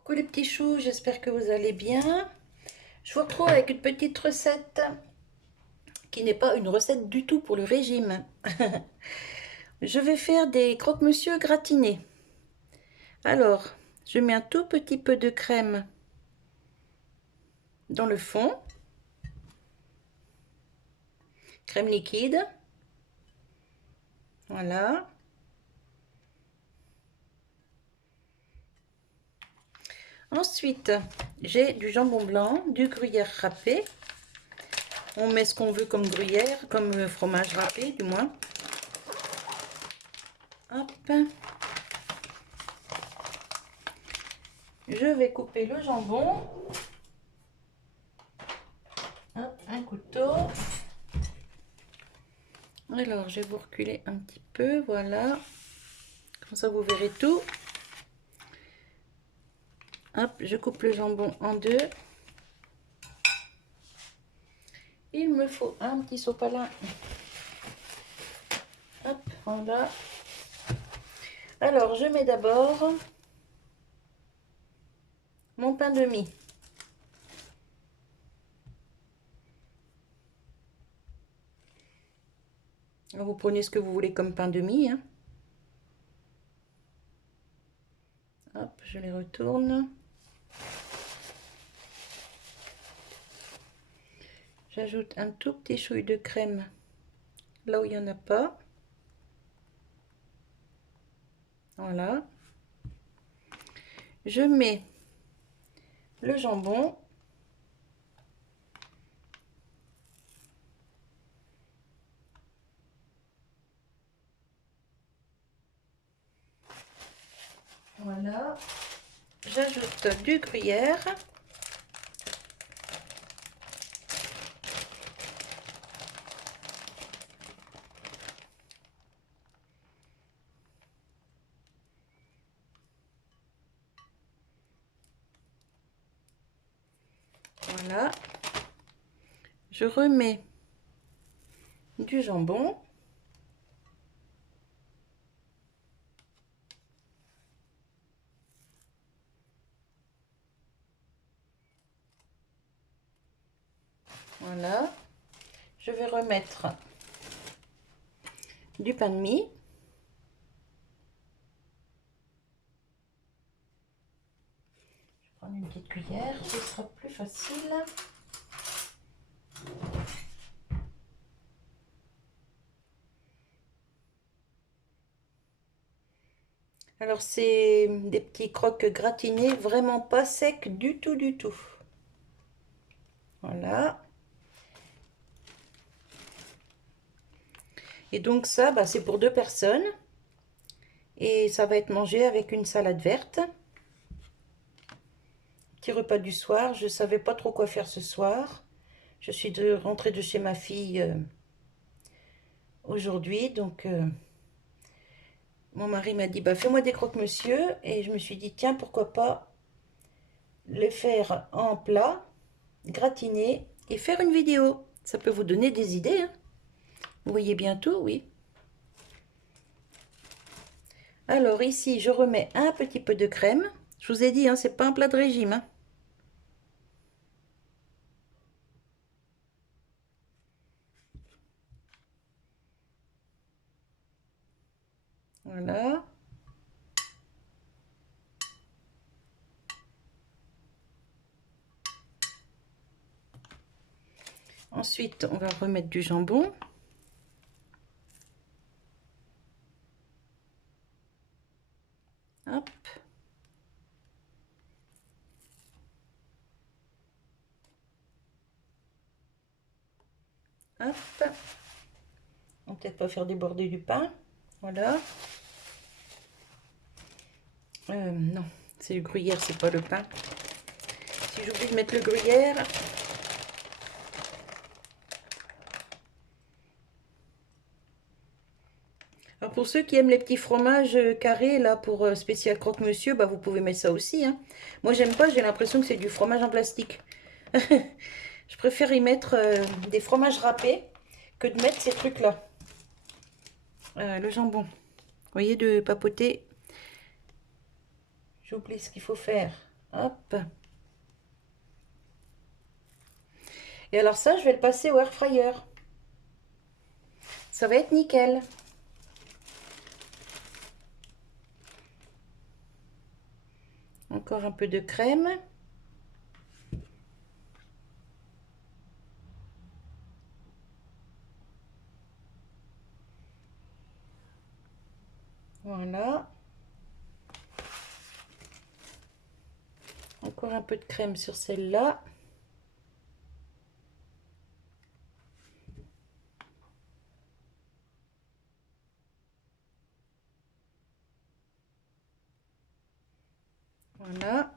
Coucou les petits choux, j'espère que vous allez bien. Je vous retrouve avec une petite recette qui n'est pas une recette du tout pour le régime. Je vais faire des croque-monsieur gratinés. Alors, je mets un tout petit peu de crème dans le fond. Crème liquide. Voilà. Ensuite, j'ai du jambon blanc, du gruyère râpé. On met ce qu'on veut comme gruyère, comme fromage râpé du moins. Hop. Je vais couper le jambon. Hop, un couteau. Alors, je vais vous reculer un petit peu, voilà. Comme ça, vous verrez tout. Hop, je coupe le jambon en deux. Il me faut un petit sopalin. Hop, voilà. Alors, je mets d'abord mon pain de mie. Vous prenez ce que vous voulez comme pain de mie, hein. Hop, je les retourne. J'ajoute un tout petit chouille de crème là où il n'y en a pas. Voilà. Je mets le jambon. Voilà. J'ajoute du gruyère. Voilà. Je remets du jambon. Voilà. Je vais remettre du pain de mie. Je vais prendre une petite cuillère, ce sera plus facile. Alors c'est des petits croques gratinés, vraiment pas secs du tout du tout. Voilà. Et donc ça, bah, c'est pour 2 personnes. Et ça va être mangé avec une salade verte. Petit repas du soir. Je ne savais pas trop quoi faire ce soir. Je suis rentrée de chez ma fille aujourd'hui. Donc mon mari m'a dit, bah, fais-moi des croque-monsieur. Et je me suis dit, tiens, pourquoi pas les faire en plat, gratiner et faire une vidéo. Ça peut vous donner des idées, hein. Vous voyez bien tout, oui. Alors ici, je remets un petit peu de crème. Je vous ai dit, hein, c'est pas un plat de régime, hein. Voilà. Ensuite, on va remettre du jambon. Hop. Hop. On va peut-être pas faire déborder du pain. Voilà. Non, c'est le gruyère, c'est pas le pain. Si j'oublie de mettre le gruyère. Alors pour ceux qui aiment les petits fromages carrés, là, pour spécial croque-monsieur, bah, vous pouvez mettre ça aussi, hein. Moi, j'aime pas, j'ai l'impression que c'est du fromage en plastique. Je préfère y mettre des fromages râpés que de mettre ces trucs-là. Le jambon. Vous voyez, de papoter. J'oublie ce qu'il faut faire. Hop. Et alors ça, je vais le passer au air fryer. Ça va être nickel. Encore un peu de crème. Voilà. Encore un peu de crème sur celle-là. Voilà.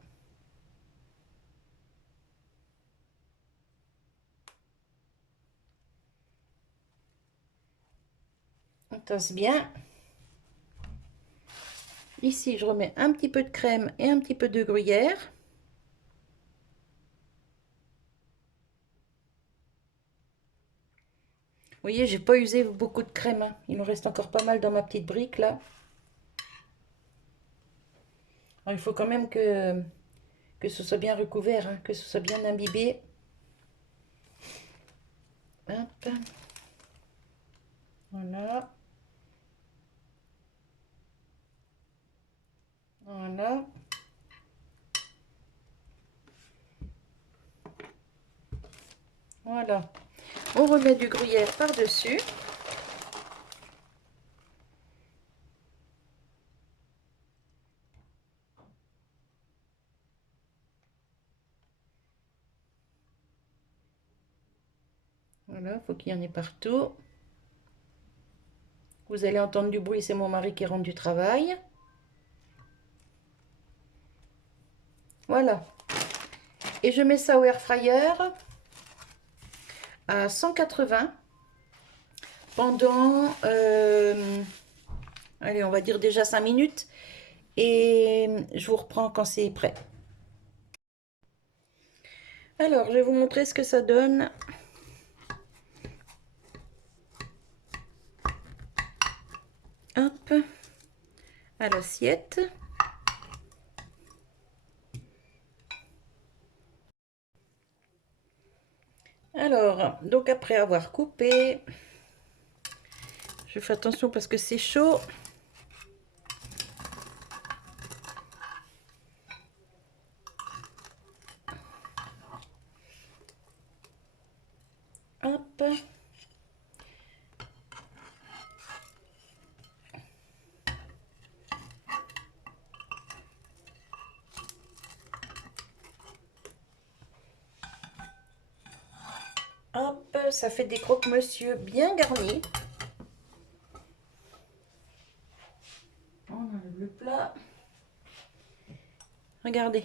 On tasse bien. Ici, je remets un petit peu de crème et un petit peu de gruyère. Vous voyez, j'ai pas usé beaucoup de crème, hein. Il me reste encore pas mal dans ma petite brique là. Alors, il faut quand même que ce soit bien recouvert, hein, que ce soit bien imbibé. Hop. Voilà. Voilà. Voilà. On remet du gruyère par-dessus. Voilà, faut qu'il y en ait partout. Vous allez entendre du bruit, c'est mon mari qui rentre du travail. Voilà. Et je mets ça au air fryer à 180 pendant, allez, on va dire déjà 5 minutes. Et je vous reprends quand c'est prêt. Alors, je vais vous montrer ce que ça donne. Hop, à l'assiette. Alors, donc après avoir coupé, je fais attention parce que c'est chaud. Hop. Hop, ça fait des croque-monsieur bien garnis. On enlève le plat. Regardez.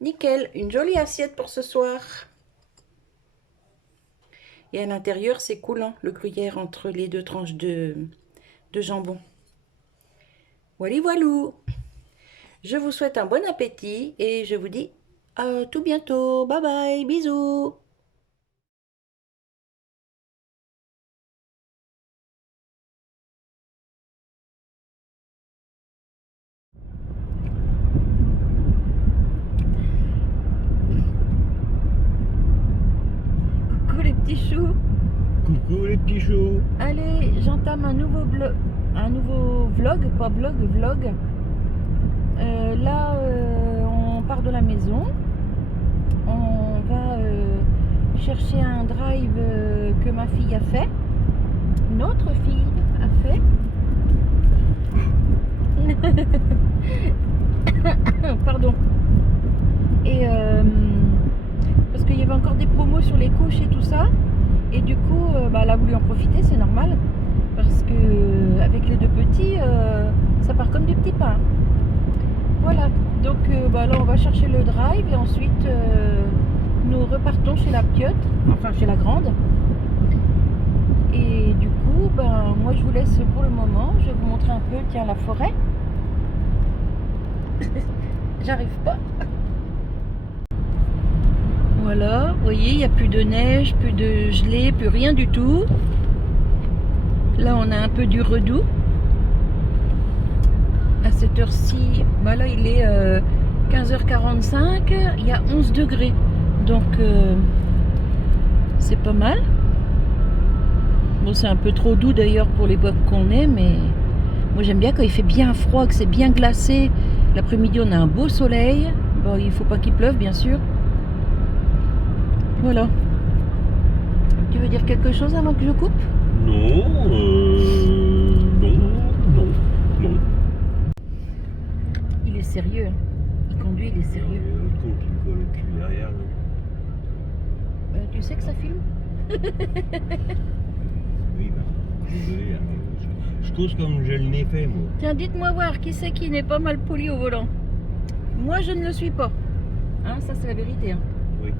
Nickel, une jolie assiette pour ce soir. Et à l'intérieur, c'est coulant, le gruyère entre les deux tranches de jambon. Voilà, voilou. Je vous souhaite un bon appétit et je vous dis à tout bientôt. Bye bye, bisous. Coucou les petits choux. Coucou les petits choux. Allez, j'entame un nouveau vlog, pas blog, vlog. Là, on part de la maison. On va chercher un drive que ma fille a fait. Notre fille a fait. Pardon. Et parce qu'il y avait encore des promos sur les couches et tout ça. Et du coup, bah, elle a voulu en profiter, c'est normal. Parce que avec les deux petits, ça part comme du petit pain. Voilà. Donc bah, là, on va chercher le drive et ensuite nous repartons chez la piotte, enfin chez la grande. Et du coup, ben, moi je vous laisse pour le moment. Je vais vous montrer un peu, tiens, la forêt. J'arrive pas. Voilà, vous voyez, il n'y a plus de neige, plus de gelée, plus rien du tout. Là, on a un peu du redoux. cette heure-ci, bah là il est 15h45, il y a 11 degrés. Donc c'est pas mal. Bon, c'est un peu trop doux d'ailleurs pour l'époque qu'on est, mais moi j'aime bien quand il fait bien froid, que c'est bien glacé. L'après-midi on a un beau soleil. Bon, il faut pas qu'il pleuve bien sûr. Voilà. Tu veux dire quelque chose avant que je coupe? Non, non. Il est sérieux, hein. Il conduit, il est sérieux. L'autre con qui me colle au cul derrière. Là. Tu sais que ça filme? Oui, bah, désolé. Hein, je cause comme je l'ai fait, moi. Tiens, dites-moi voir, qui c'est qui n'est pas mal poli au volant? Moi, je ne le suis pas. Hein, ça, c'est la vérité. Hein. Oui.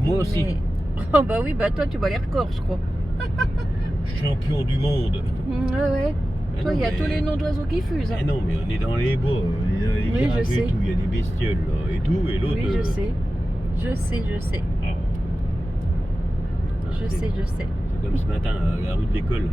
Moi aussi. Mais... Oh bah oui, bah toi, tu bats les records, je crois. Champion du monde. Ouais, ouais. Ah Toi, non, il y a mais- tous les noms d'oiseaux qui fusent. Hein. Ah non, mais on est dans les bois, on est dans les Oui, virages je et sais. tout. Il y a des bestioles là, et tout, et l'autre. Oui, je sais. Je sais, je sais. Ah, Je c'est- sais, je sais. C'est comme ce matin à la rue de l'école,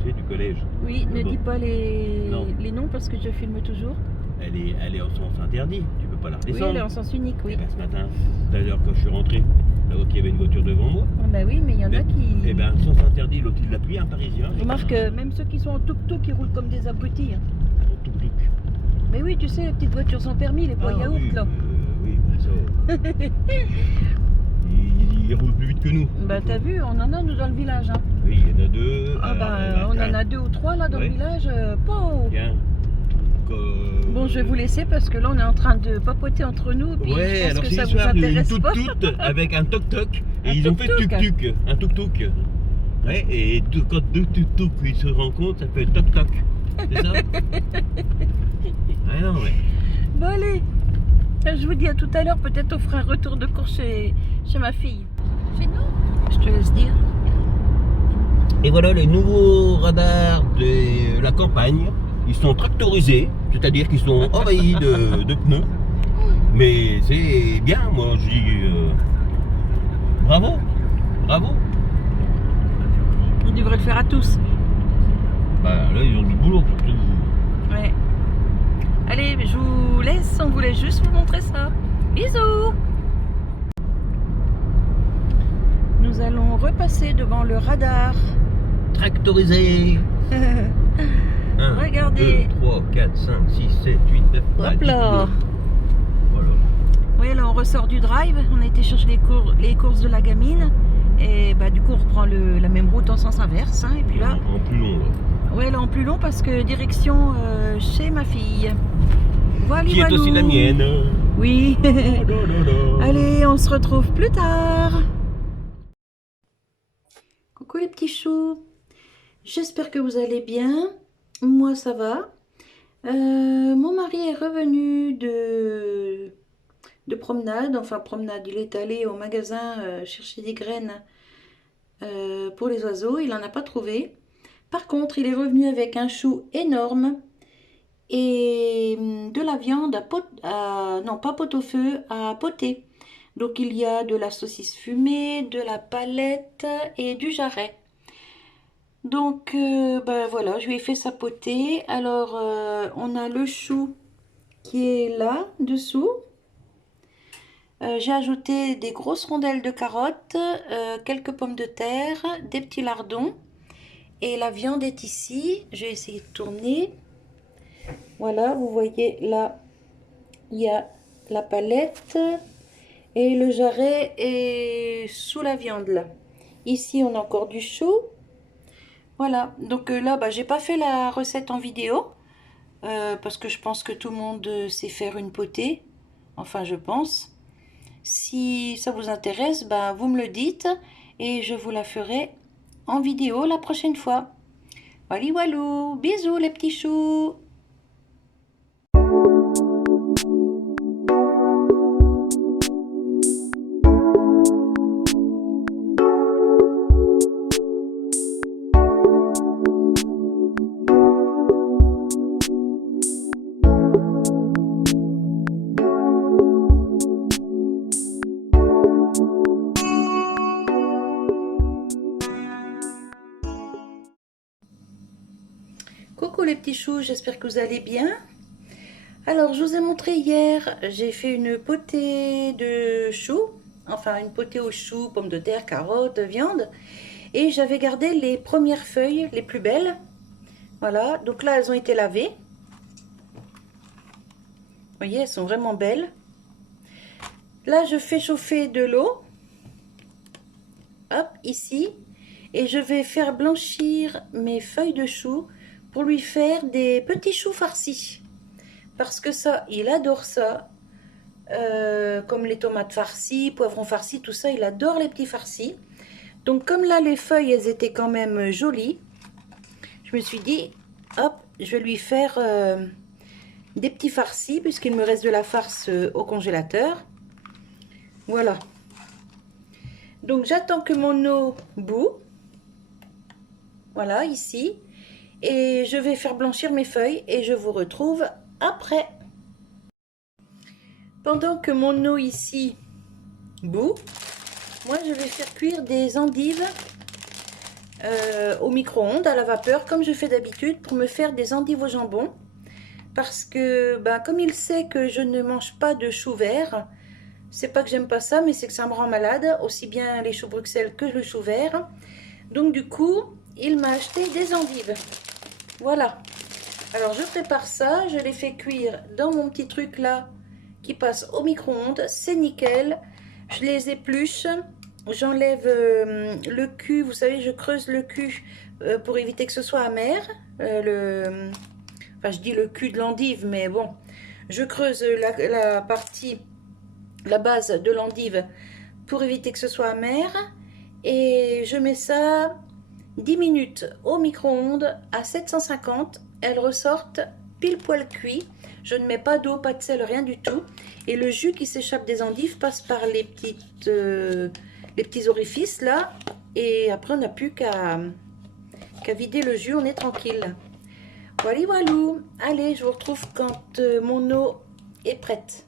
tu sais, du collège. Oui, ne Bon. dis pas Non. les noms parce que je filme toujours. Elle est en sens interdit, tu peux pas la Oui, redescendre. elle est en sens unique, Eh oui. ben, ce matin, tout à l'heure quand je suis rentré, là-haut qu'il y avait une voiture devant moi. Ah bah oui, mais il y en a qui... Eh ben, sens interdit, l'autre il l'a pris, un parisien. Remarque, même ceux qui sont en tuk-tuk, ils roulent comme des abrutis. Hein. En tuk-tuk. Mais oui, tu sais, les petites voitures sans permis, les poids Ah, yaourt, oui, là. oui, bah ça. il roule plus vite que nous. Bah t'as vu, on en a nous dans le village. Hein. Oui, il y en a deux. Ah bah on en a 2 ou 3 là dans Ouais. le village. Pau. Tiens. Bon, je vais vous laisser parce que là on est en train de papoter entre nous. Puis Ouais, je pense alors que c'est ça vous l'histoire d'une intéresse pas. toute avec un toc-toc. Et Un ils ont fait tuk-tuk. tuk-tuk. Un tuk-tuk. Ouais, et quand deux tuk-tuk ils se rencontrent, ça fait toc-toc. C'est ça? Ah non, ouais. Bon allez, je vous dis à tout à l'heure. Peut-être on fera un retour de course chez ma fille. Chez nous? Je te laisse dire. Et voilà les nouveaux radars de la campagne. Ils sont tractorisés, c'est-à-dire qu'ils sont envahis de pneus. Mais c'est bien, moi je dis bravo, bravo. On devrait le faire à tous. Bah, là ils ont du boulot pour tout. Ouais. Allez, je vous laisse. On voulait juste vous montrer ça. Bisous. Nous allons repasser devant le radar. Tractorisé. 1, Regardez. 2, 3, 4, 5, 6, 7, 8, 9, Hop là. Voilà. Oui, là on ressort du drive. On a été chercher les courses de la gamine. Et bah du coup on reprend la même route en sens inverse. Hein, et puis là, En plus long là. ouais, là en plus long parce que direction chez ma fille. Voilà, Qui est aussi la mienne. Oui. Oh là là là. Allez, on se retrouve plus tard. Coucou les petits choux. J'espère que vous allez bien. Moi ça va. Mon mari est revenu de promenade. Enfin promenade, il est allé au magasin chercher des graines pour les oiseaux. Il n'en a pas trouvé. Par contre, il est revenu avec un chou énorme et de la viande non pas pot-au-feu, à poter. Donc il y a de la saucisse fumée, de la palette et du jarret. Donc ben voilà, je lui ai fait sa potée. Alors on a le chou qui est là dessous. J'ai ajouté des grosses rondelles de carottes, quelques pommes de terre, des petits lardons. Et la viande est ici. Je vais essayer de tourner. Voilà, vous voyez là, il y a la palette. Et le jarret est sous la viande là. Ici, on a encore du chou. Voilà, donc là, bah, j'ai pas fait la recette en vidéo. Parce que je pense que tout le monde sait faire une potée. Enfin, je pense. Si ça vous intéresse, bah, vous me le dites. Et je vous la ferai en vidéo la prochaine fois. Wally walou, bisous les petits choux. Coucou les petits choux, j'espère que vous allez bien. Alors, je vous ai montré hier, j'ai fait une potée de choux, enfin une potée aux choux, pommes de terre, carottes, viande. Et j'avais gardé les premières feuilles, les plus belles. Voilà, donc là, elles ont été lavées. Vous voyez, elles sont vraiment belles. Là, je fais chauffer de l'eau. Hop, ici. Et je vais faire blanchir mes feuilles de choux pour lui faire des petits choux farcis. Parce que ça, il adore ça. Comme les tomates farcies, poivrons farcis, tout ça, il adore les petits farcis. Donc comme là, les feuilles, elles étaient quand même jolies, je me suis dit, hop, je vais lui faire des petits farcis, puisqu'il me reste de la farce au congélateur. Voilà. Donc j'attends que mon eau bout. Voilà, ici. Et je vais faire blanchir mes feuilles et je vous retrouve après. Pendant que mon eau ici bout, moi je vais faire cuire des endives au micro-ondes, à la vapeur, comme je fais d'habitude, pour me faire des endives au jambon. Parce que, comme il sait que je ne mange pas de choux verts, c'est pas que j'aime pas ça, mais c'est que ça me rend malade, aussi bien les choux Bruxelles que le chou vert. Donc du coup, il m'a acheté des endives. Voilà. Alors je prépare ça, je les fais cuire dans mon petit truc là, qui passe au micro-ondes, c'est nickel. Je les épluche, j'enlève le cul, vous savez, je creuse le cul pour éviter que ce soit amer. Enfin, je dis le cul de l'endive, mais bon, je creuse la partie, la base de l'endive pour éviter que ce soit amer. Et je mets ça 10 minutes au micro-ondes à 750. Elles sortent pile poil cuit. Je ne mets pas d'eau, pas de sel, rien du tout. Et le jus qui s'échappe des endives passe par les petits orifices là. Et après, on n'a plus qu'à vider le jus, on est tranquille. Voilà, voilà. Allez, je vous retrouve quand mon eau est prête.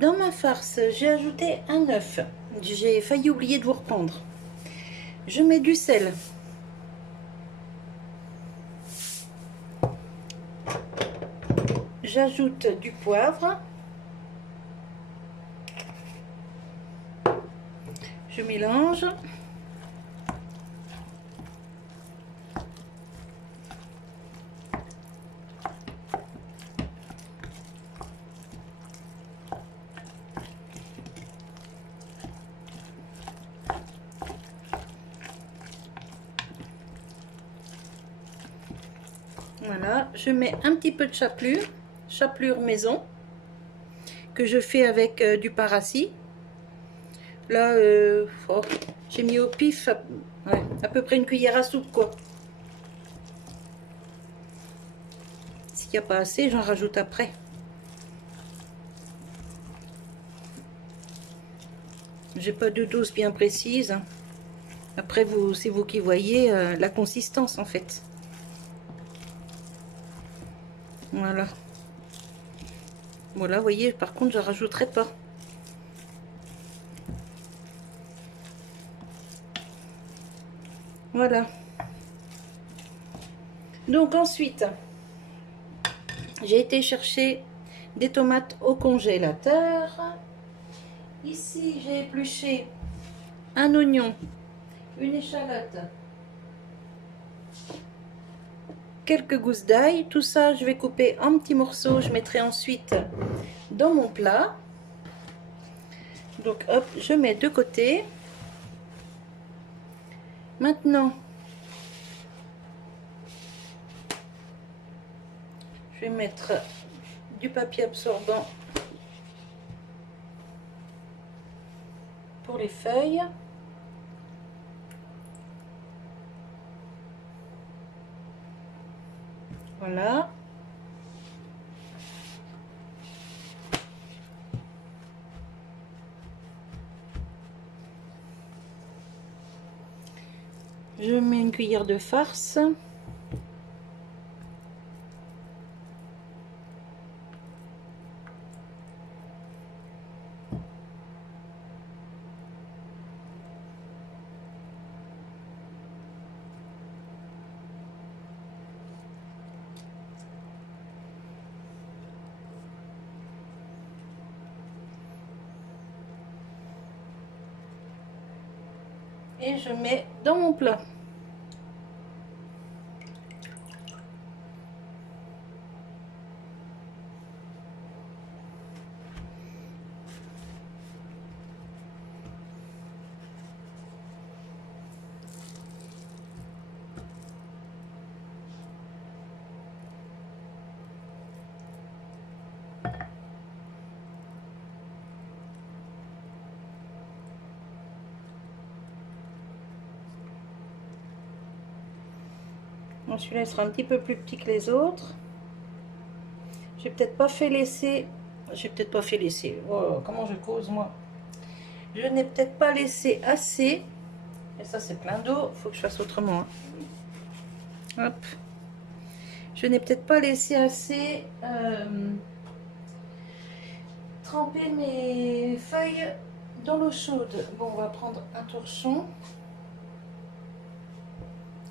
Dans ma farce, j'ai ajouté un œuf. J'ai failli oublier de vous reprendre. Je mets du sel. J'ajoute du poivre. Je mélange. Voilà, je mets un petit peu de chapelure maison, que je fais avec du pain rassis. Là, j'ai mis au pif à peu près une cuillère à soupe, quoi. S'il n'y a pas assez, j'en rajoute après. J'ai pas de dose bien précise, hein. Après, c'est vous qui voyez la consistance, en fait. Voilà. Voilà, vous voyez, par contre, je rajouterai pas. Voilà. Donc ensuite, j'ai été chercher des tomates au congélateur. Ici, j'ai épluché un oignon, une échalote, quelques gousses d'ail. Tout ça, je vais couper en petits morceaux. Je mettrai ensuite dans mon plat. Donc, hop, je mets de côté. Maintenant, je vais mettre du papier absorbant pour les feuilles. Voilà. Je mets une cuillère de farce. Et je mets dans mon plat. Bon, celui-là sera un petit peu plus petit que les autres. J'ai peut-être pas fait laisser. J'ai peut-être pas fait laisser. Oh, comment je cause moi. Je n'ai peut-être pas laissé assez. Et ça c'est plein d'eau. Il faut que je fasse autrement. Hein. Hop. Je n'ai peut-être pas laissé assez tremper mes feuilles dans l'eau chaude. Bon, on va prendre un torchon.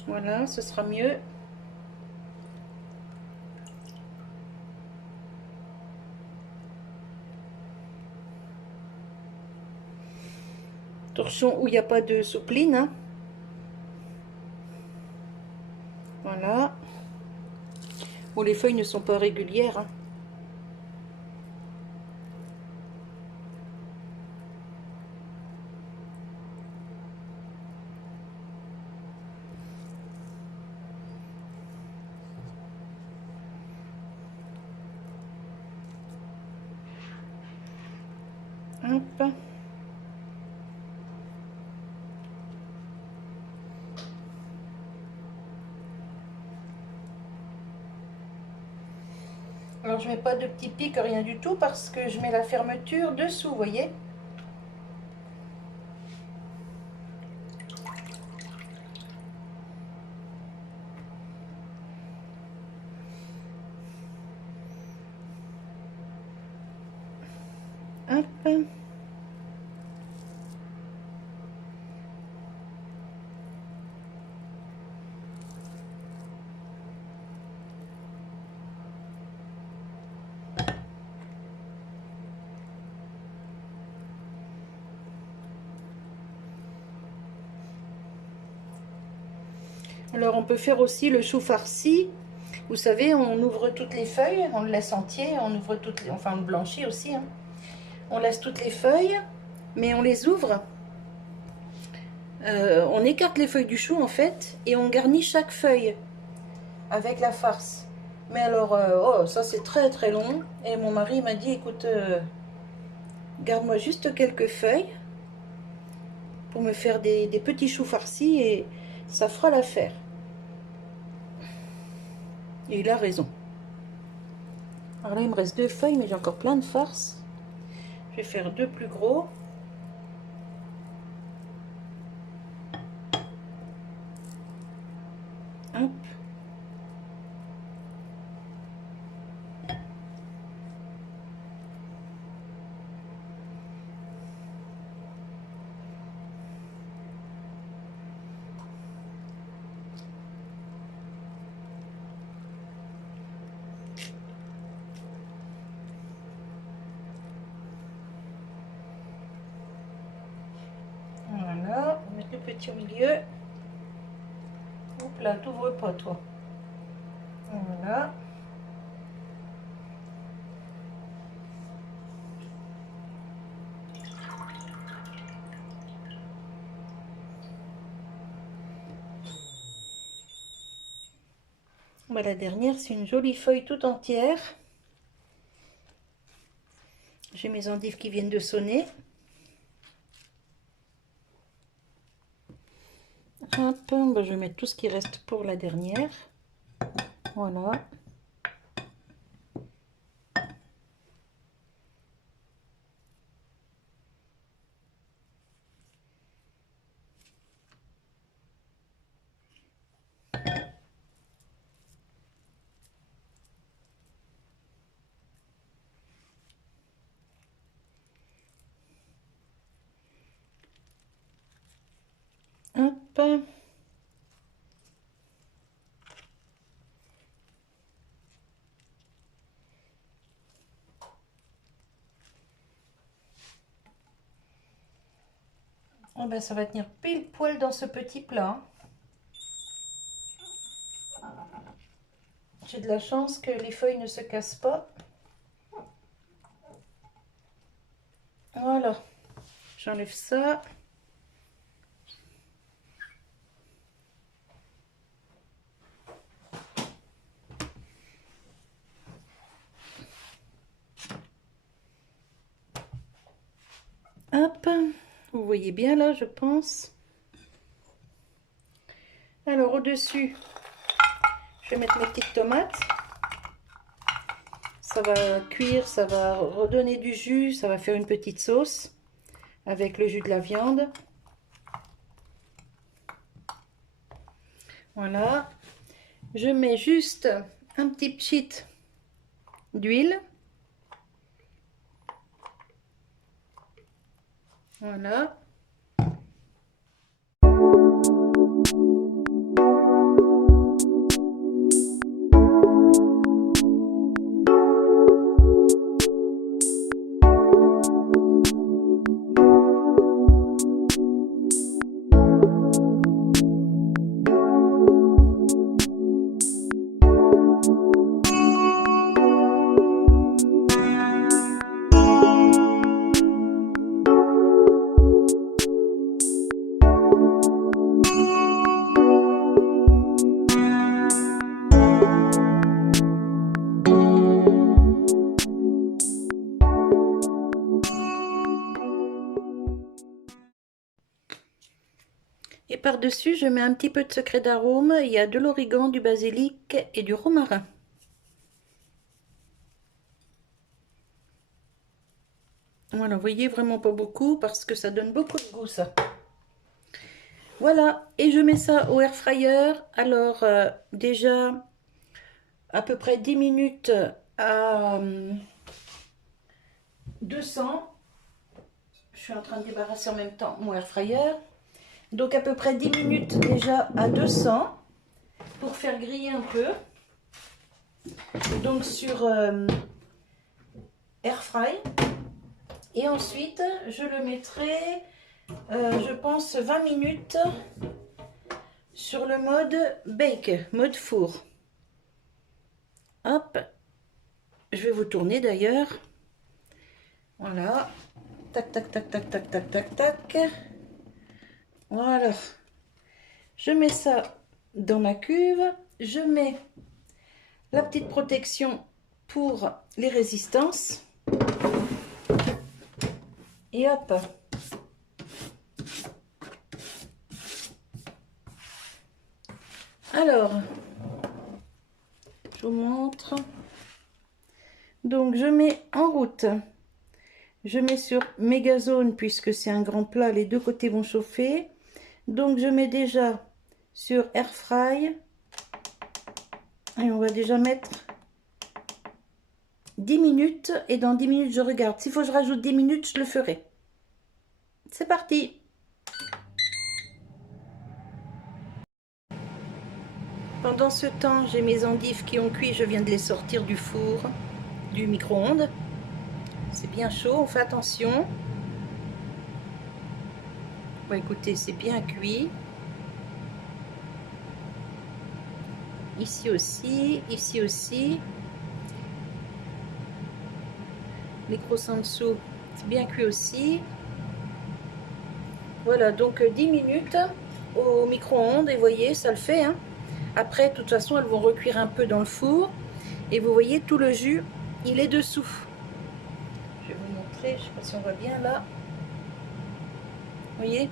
Voilà, ce sera mieux. Torchon où il n'y a pas de soupline. Hein. Voilà. Bon, les feuilles ne sont pas régulières. Hein. Hop. Alors je mets pas de petit pic, rien du tout, parce que je mets la fermeture dessous, vous voyez. Hop. Alors on peut faire aussi le chou farci. Vous savez, on ouvre toutes les feuilles, on le laisse entier, on ouvre toutes les, enfin on le blanchit aussi. Hein. On laisse toutes les feuilles, mais on les ouvre. On écarte les feuilles du chou en fait, et on garnit chaque feuille avec la farce. Mais alors, oh, ça c'est très très long. Et mon mari m'a dit, écoute, garde-moi juste quelques feuilles pour me faire des petits choux farcis et ça fera l'affaire. Et il a raison. Alors là, il me reste 2 feuilles, mais j'ai encore plein de farce. Je vais faire 2 plus gros. Hop. Voilà, on va mettre le petit au milieu. Hop là, t'ouvres pas toi. Voilà. Bah, la dernière, c'est une jolie feuille toute entière. J'ai mes endives qui viennent de sonner. Hop, bah, je vais mettre tout ce qui reste pour la dernière. Voilà. Hop. Oh ben, ça va tenir pile poil dans ce petit plat. J'ai de la chance que les feuilles ne se cassent pas. Voilà. J'enlève ça. Hop. Vous voyez bien là, je pense. Alors au-dessus, je vais mettre mes petites tomates. Ça va cuire, ça va redonner du jus, ça va faire une petite sauce avec le jus de la viande. Voilà. Je mets juste un petit pchit d'huile. Voilà. Et par-dessus, je mets un petit peu de secret d'arôme. Il y a de l'origan, du basilic et du romarin. Voilà, vous voyez, vraiment pas beaucoup parce que ça donne beaucoup de goût, ça. Voilà, et je mets ça au air fryer. Alors, déjà, à peu près 10 minutes à 200. Je suis en train de débarrasser en même temps mon air fryer. Donc, à peu près 10 minutes déjà à 200 pour faire griller un peu. Donc, sur air fry. Et ensuite, je le mettrai, je pense, 20 minutes sur le mode bake, mode four. Hop, je vais vous tourner d'ailleurs. Voilà, tac, tac, tac, tac, tac, tac, tac, tac. Voilà, je mets ça dans ma cuve. Je mets la petite protection pour les résistances. Et hop. Alors, je vous montre. Donc, je mets en route. Je mets sur Mégazone puisque c'est un grand plat. Les deux côtés vont chauffer. Donc, je mets déjà sur Air Fry. Et on va déjà mettre 10 minutes. Et dans 10 minutes, je regarde. S'il faut que je rajoute 10 minutes, je le ferai. C'est parti! Pendant ce temps, j'ai mes endives qui ont cuit. Je viens de les sortir du four, du micro-ondes. C'est bien chaud, on fait attention. Bon, écoutez, c'est bien cuit. Ici aussi, ici aussi. Les croissants en dessous, c'est bien cuit aussi. Voilà, donc 10 minutes au micro-ondes et vous voyez, ça le fait. Hein. Après, de toute façon, elles vont recuire un peu dans le four. Et vous voyez, tout le jus, il est dessous. Je vais vous montrer, je ne sais pas si on voit bien là. Vous voyez,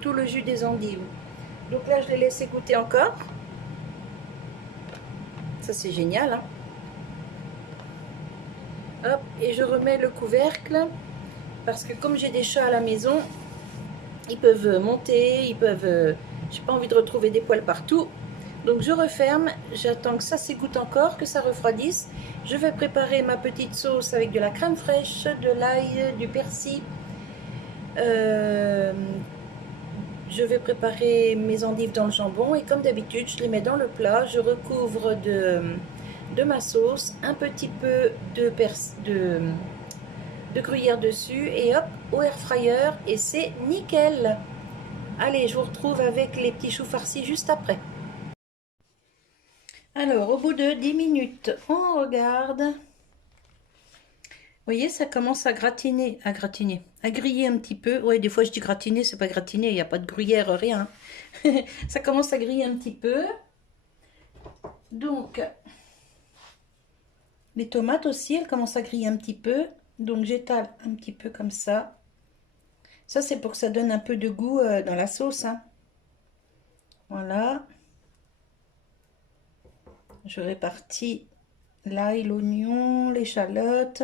tout le jus des endives. Donc là, je les laisse égoutter encore. Ça, c'est génial, hein. Hop, et je remets le couvercle. Parce que comme j'ai des chats à la maison, ils peuvent monter, ils peuvent... j'ai pas envie de retrouver des poils partout. Donc je referme, j'attends que ça s'égoutte encore, que ça refroidisse. Je vais préparer ma petite sauce avec de la crème fraîche, de l'ail, du persil. Je vais préparer mes endives dans le jambon et comme d'habitude, je les mets dans le plat. Je recouvre de ma sauce, un petit peu de gruyère dessus et hop, au air fryer et c'est nickel. Allez, je vous retrouve avec les petits choux farcis juste après. Alors, au bout de 10 minutes, on regarde. Vous voyez, ça commence à gratiner, à griller un petit peu. Ouais, des fois je dis gratiner, c'est pas gratiner, il n'y a pas de gruyère, rien. Ça commence à griller un petit peu. Donc, les tomates aussi, elles commencent à griller un petit peu. Donc, j'étale un petit peu comme ça. Ça, c'est pour que ça donne un peu de goût dans la sauce, hein. Voilà. Je répartis l'ail, l'oignon, l'échalote.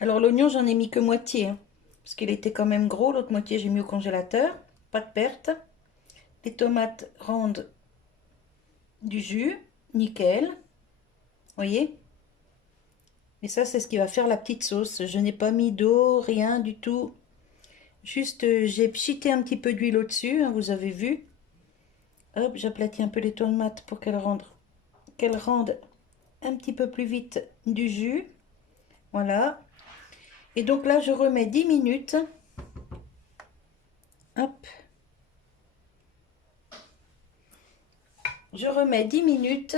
Alors l'oignon, j'en ai mis que moitié, hein, parce qu'il était quand même gros. L'autre moitié, j'ai mis au congélateur. Pas de perte. Les tomates rendent du jus. Nickel. Voyez? Et ça, c'est ce qui va faire la petite sauce. Je n'ai pas mis d'eau, rien du tout. Juste, j'ai pchité un petit peu d'huile au-dessus, hein, vous avez vu. Hop, j'aplatis un peu les tomates pour qu'elles rendent un petit peu plus vite du jus. Voilà. Et donc là, je remets 10 minutes. Hop. Je remets 10 minutes.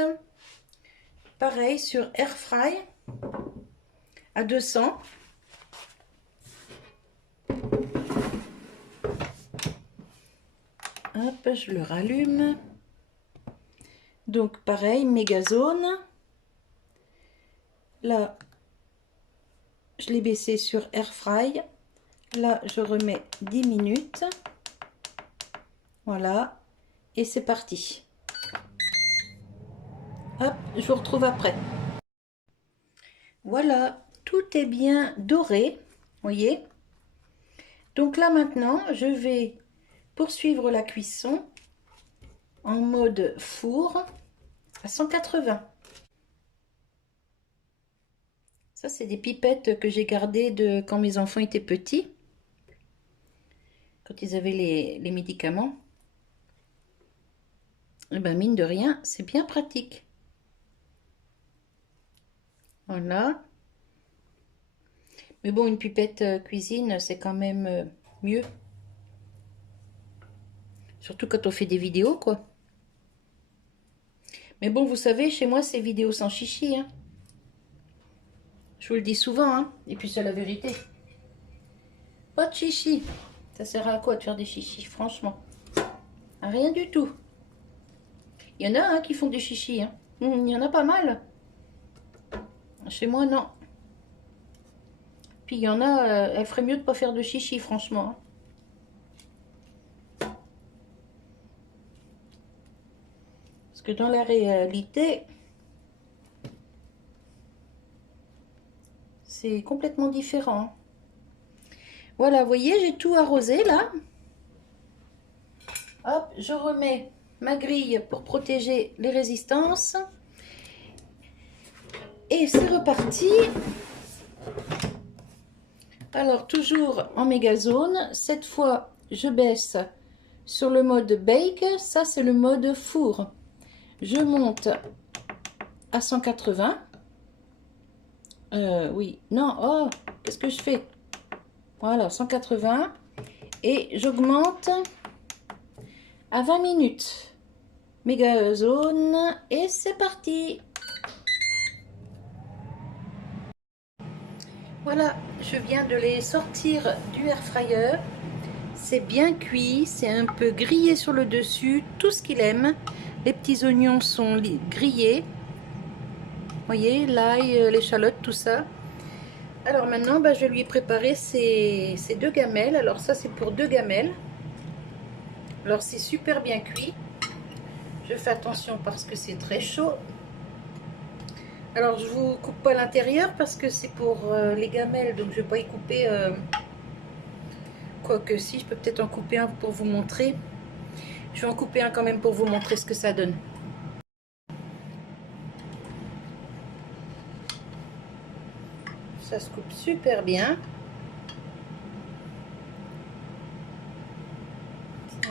Pareil sur air fry à 200. Hop, je le rallume. Donc pareil, méga zone. Là, je l'ai baissé sur air fry. Là, je remets 10 minutes. Voilà. Et c'est parti. Hop, je vous retrouve après. Voilà, tout est bien doré. Voyez. Donc là maintenant, je vais poursuivre la cuisson en mode four à 180. Ça, c'est des pipettes que j'ai gardées de quand mes enfants étaient petits, quand ils avaient les médicaments. Et ben mine de rien, c'est bien pratique. Voilà. Mais bon, une pipette cuisine, c'est quand même mieux. Surtout quand on fait des vidéos, quoi. Mais bon, vous savez, chez moi, c'est vidéo sans chichi, hein. Je vous le dis souvent, hein. Et puis c'est la vérité. Pas de chichi. Ça sert à quoi de faire des chichis, franchement? À rien du tout. Il y en a hein, qui font des chichis, hein. Il y en a pas mal. Chez moi, non. Puis il y en a, elle ferait mieux de pas faire de chichi, franchement. Parce que dans la réalité, c'est complètement différent. Voilà, vous voyez, j'ai tout arrosé là. Hop, je remets ma grille pour protéger les résistances. Et c'est reparti. Alors, toujours en méga zone. Cette fois, je baisse sur le mode bake. Ça, c'est le mode four. Je monte à 180. Oui, non, oh, qu'est-ce que je fais? Voilà, 180. Et j'augmente à 20 minutes. Méga zone. Et c'est parti. Voilà, je viens de les sortir du air fryer. C'est bien cuit, c'est un peu grillé sur le dessus, tout ce qu'il aime. Les petits oignons sont grillés. Vous voyez, l'ail, l'échalote, tout ça. Alors maintenant, bah, je vais lui préparer ces 2 gamelles. Alors ça, c'est pour 2 gamelles. Alors c'est super bien cuit. Je fais attention parce que c'est très chaud. Alors je vous coupe pas l'intérieur parce que c'est pour les gamelles, donc je vais pas y couper. Quoique si, je peux peut-être en couper un pour vous montrer. Je vais en couper un quand même pour vous montrer ce que ça donne. Ça se coupe super bien.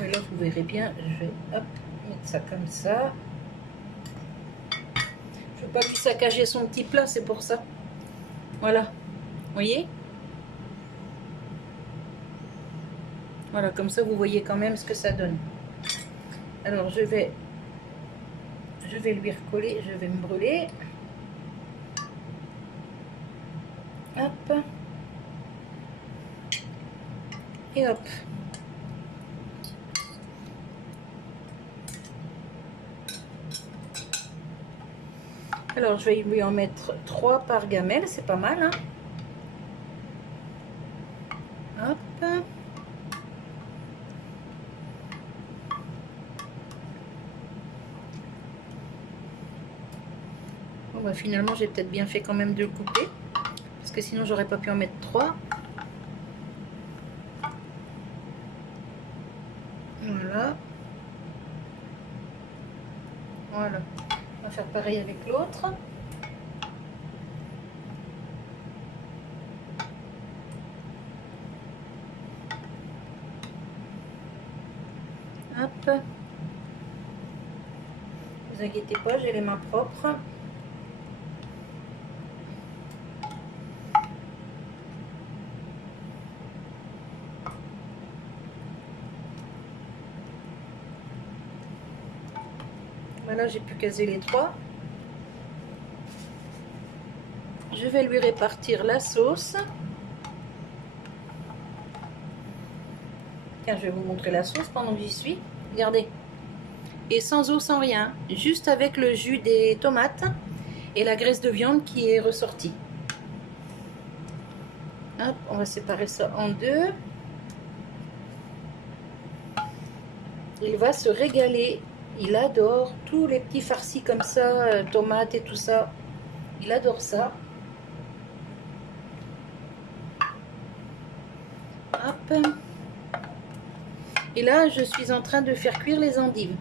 Et là vous verrez bien, je vais hop, mettre ça comme ça. Je ne veux pas lui saccager son petit plat, c'est pour ça. Voilà, vous voyez? Voilà, comme ça vous voyez quand même ce que ça donne. Alors je vais lui recoller, je vais me brûler. Hop. Et hop. Alors je vais lui en mettre 3 par gamelle, c'est pas mal, hein. Hop. Bon bah finalement j'ai peut-être bien fait quand même de le couper, parce que sinon j'aurais pas pu en mettre 3. Voilà. Voilà. On va faire pareil avec l'autre. Hop. Ne vous inquiétez pas, j'ai les mains propres. Voilà, j'ai pu caser les 3. Je vais lui répartir la sauce. Tiens, je vais vous montrer la sauce pendant que j'y suis. Regardez. Et sans eau, sans rien. Juste avec le jus des tomates et la graisse de viande qui est ressortie. Hop, on va séparer ça en 2. Il va se régaler. Il adore tous les petits farcis comme ça, tomates et tout ça. Il adore ça. Hop. Et là, je suis en train de faire cuire les endives.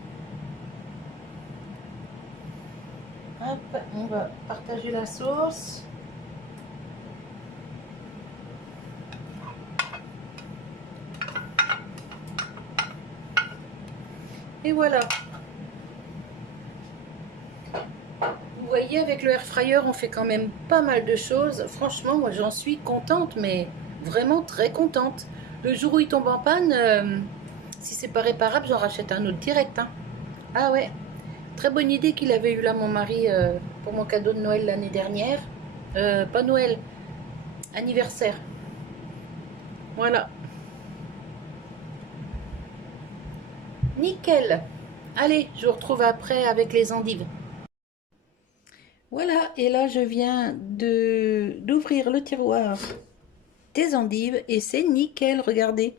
Hop, on va partager la sauce. Et voilà. Vous voyez, avec le air fryer, on fait quand même pas mal de choses. Franchement, moi, j'en suis contente, mais vraiment très contente. Le jour où il tombe en panne, si c'est pas réparable, j'en rachète un autre direct, hein. Ah ouais, très bonne idée qu'il avait eu là, mon mari, pour mon cadeau de Noël l'année dernière. Pas Noël, anniversaire. Voilà. Nickel. Allez, je vous retrouve après avec les endives. Voilà, et là je viens d'ouvrir le tiroir des endives et c'est nickel, regardez.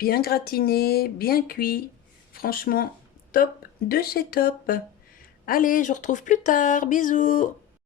Bien gratiné, bien cuit. Franchement, top de chez top. Allez, je vous retrouve plus tard. Bisous.